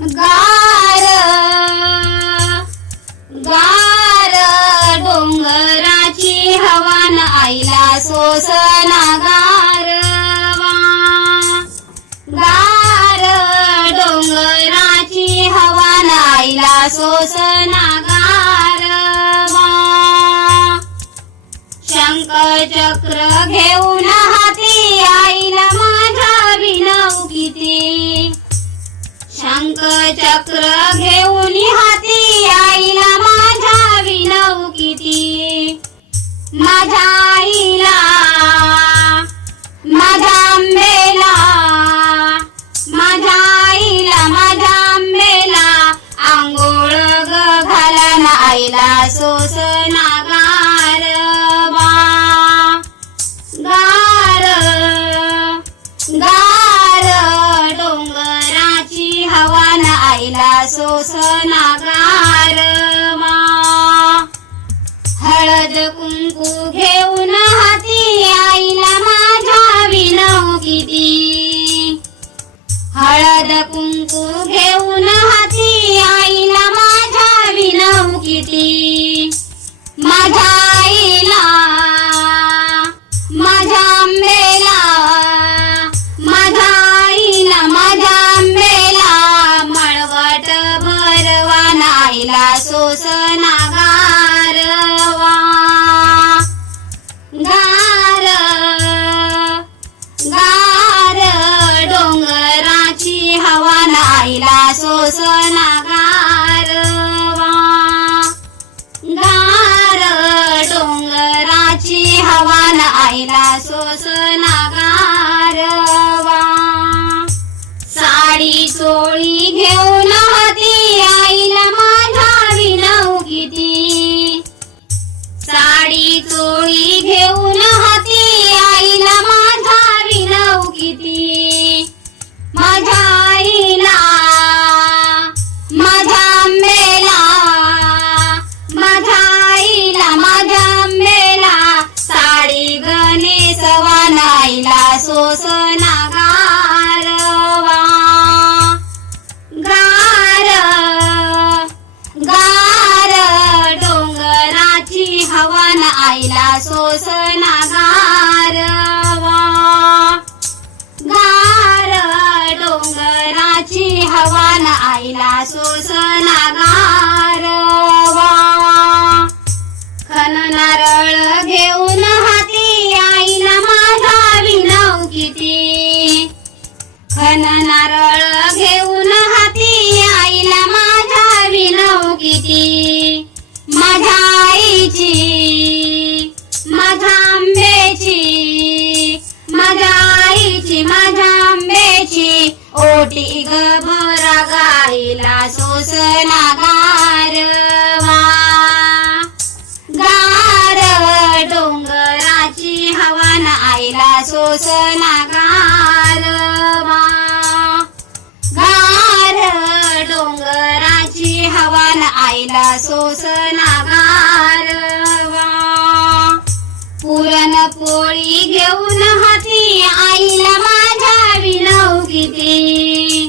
गार गार डोंगराची हवा न आईला सोसना गारवा गार डोंगराची हवा न आईला सोसना गारवा शंख चक्र घेऊन हाती आईला माझ्या विनव किती शंख चक्र घेऊन हाती आईला माझ्या विनव किती माझ्या आईला माझ्या आंबेला माझ्या आईला माझ्या आंबेला आंघोळ घाला ना आईला सोसना गारवा गार गार डोंगराची हवा न आईला सोसना गारवा हळद कुंकू घेऊन हाती आईला माझ्या विनव किती हळद कुंकू घेऊन हाती आईला माझ्या विनव किती माझ्या आईला माझ्या आंबेला माझ्या आईला माझ्या आंबेला मळवट भरवा न आईला सोसना गारवा गार गार डोंगराची हवा न आईला सोसना गारवा गार डोंगराची हवा न आईला सोसना गारवा साडी चोळी घेऊन हाती आईला माझ्या विनव किती साडी चोळी घेऊन हाती आईला माझ्या विनव किती माझ्या आईला माझ्या आंबेला माझ्या आईला माझ्या आंबेला साडी गणेशवा न आईला सोसना गारवा गार गार डोंगराची हवा न आईला सोसना गारवा गार डोंगराची हवा न आईला सोसना गारवा खन नारळ घेऊन हाती आईला माझ्या विनव किती खन नारळ घेऊन हाती आईला माझ्या विनव किती माझ्या आईची माझ्या आंबेची माझ्या आईची माझ्या आंबेची ओटी गभरा गाईला सोसना गारवा गार डोंगराची हवा न आईला सोसना गारवा गार डोंगराची हवा न आईला सोसना गारवा पुरण पोळी घेऊन हाती आईला माझ्या विनव किती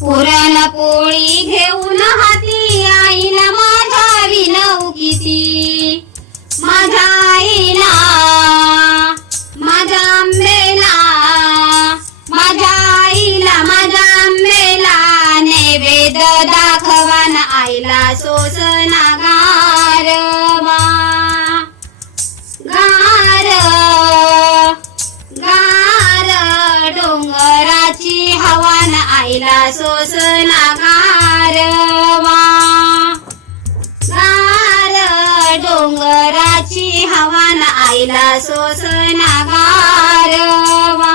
पुरण पोळी घेऊन हाती आईला माझ्या विनव किती माझ्या आईला माझ्या आंबेला माझ्या आईला माझ्या आंबेला नैवेद्य दाखवा न आईला सोसना गारवा गार गार डोंगराची हवा न आईला सोसना गारवा गार डोंगराची हवा न आईला सोसना गारवा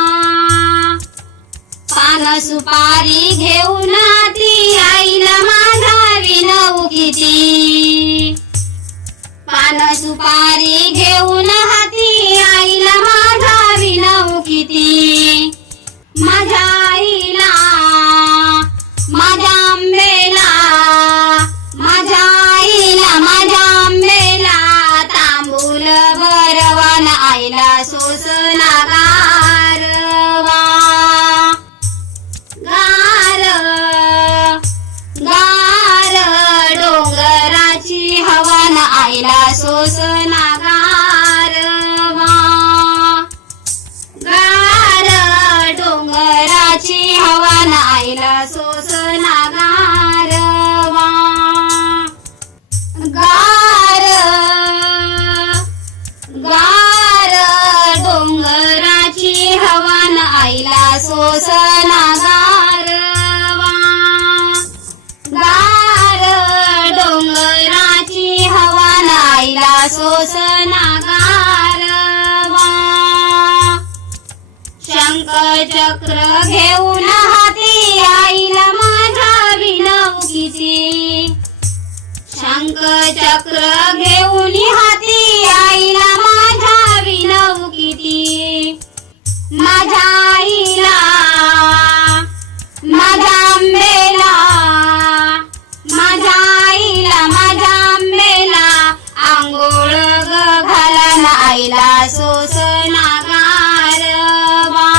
पान सुपारी घेऊन ती आईला माझ्या विनव किती पान सुपारी घेऊन हाती आईला माझ्या विनव किती माझ्या आईला माझ्या आंबेला माझ्या आईला माझ्या आंबेला तांबूल भरवा न आईला सोसना गारवा गार आईला सोसना गारवा. गार डोंगराची हवा न आईला सोसना गारवा. गार गार डोंगराची हवा न आईला सोसना गारवा. गार डोंगराची हवा न आईला सोसना गारवा. शंख चक्र घेऊन हाती आईला माझ्या विनवकीची. शंख चक्र घेऊन हाती आईला माझ्या विनवकीची. माझ्या आईला माझ्या आंबेला माझ्या आईला माझ्या आंबेला आंघोळ घाला न आईला सोसना गारवा.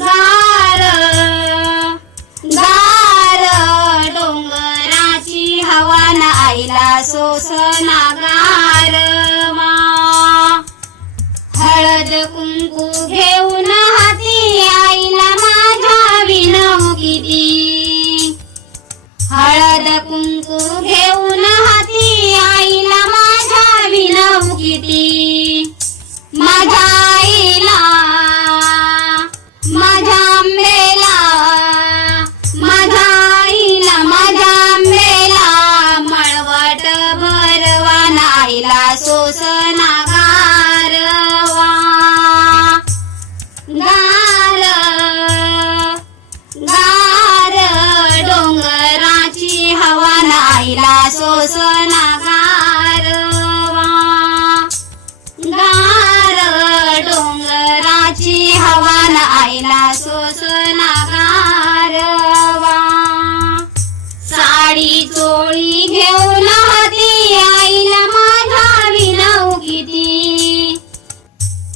गार गार डोंगराची हवा न आईला सोसना गारवा. हळद कुंकू घेऊन हाती आईला माझ्या विनवकीची. हळद कुंकू घेऊन हाती आईला माझ्या विनवकीची. माझ्या आईला माझ्या आंबेला माझ्या आईला माझ्या आंबेला मळवट भरवा न आईला सोसना गारवा. गार गार डोंगराची हवा न आईला सोसना गारवा. गार डोंगराची हवा न आईला सोसना गारवा. साडी चोळी घेऊन हाती आईला माझ्या विनवकीची.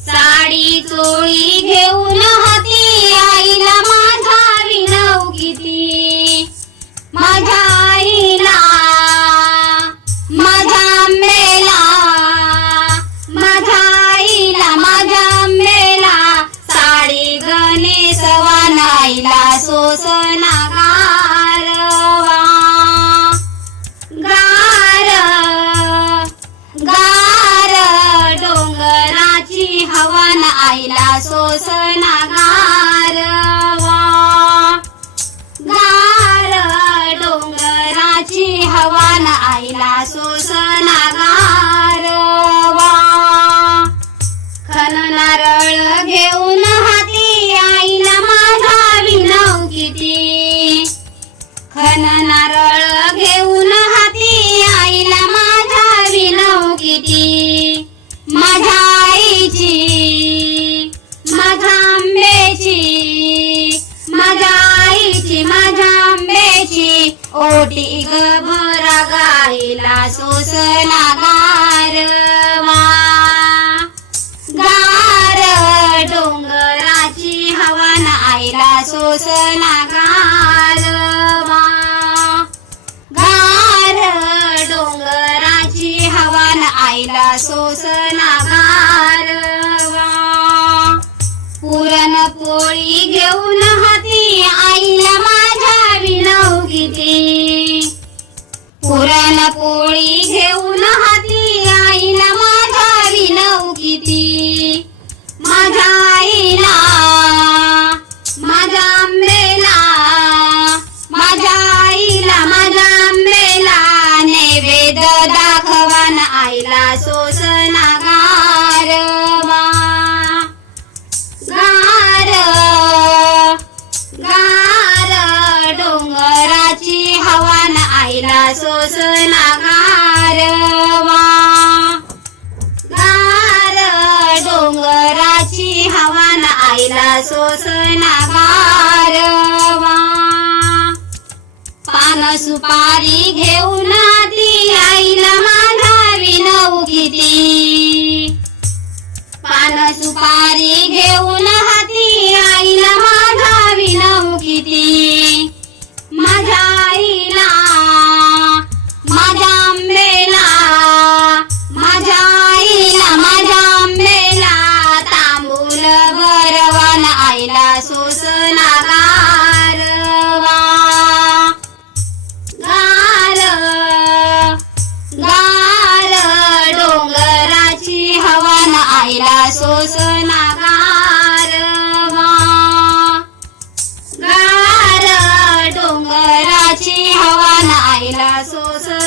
साडी चोळी घेऊन हाती आईला माझ्या विनवकीची. माझ्या आईला माझ्या आंबेला माझ्या आईला माझ्या आंबेला साडी गणेशवा न आईला सोसना गारवा. गार गार डोंगराची हवा न आईला सोसना गारवा. गार डोंगराची हवा न आईला सोसना गारवा. खण नारळ घेऊन हाती आईला माझ्या विनवकीची. खण नारळ घेऊन हाती आईला माझ्या विनवकीची. माझ्या आईची माझ्या आंबेची माझ्या आईची माझ्या आंबेची ओटी गभरा गाईला सोसना गारवा. गार डोंगराची हवा न आईला सोसना गारवा. गार डोंगराची हवा न आईला सोसना गारवा. पुरणपोळी घेऊन हाती आईला माझ्या विनवकीची. पुरणपोळी घेऊन हाती आईला माझ्या विनवकीची. माझ्या आईला माझ्या आंबेला माझ्या आईला माझ्या आंबेला नैवेद्य दाखवा न आईला सोसना गारवा. गार गार डोंगराची हवा न आईला सोसना गारवा. गार डोंगराची हवा न आईला सोसना गारवा. पान सुपारी घेऊन हाती आईला माझ्या विनवकीची. पान सुपारी घेऊन हाती आईला माझ्या विनवकीची. माझ्या आईला माझ्या आंबेला सोसर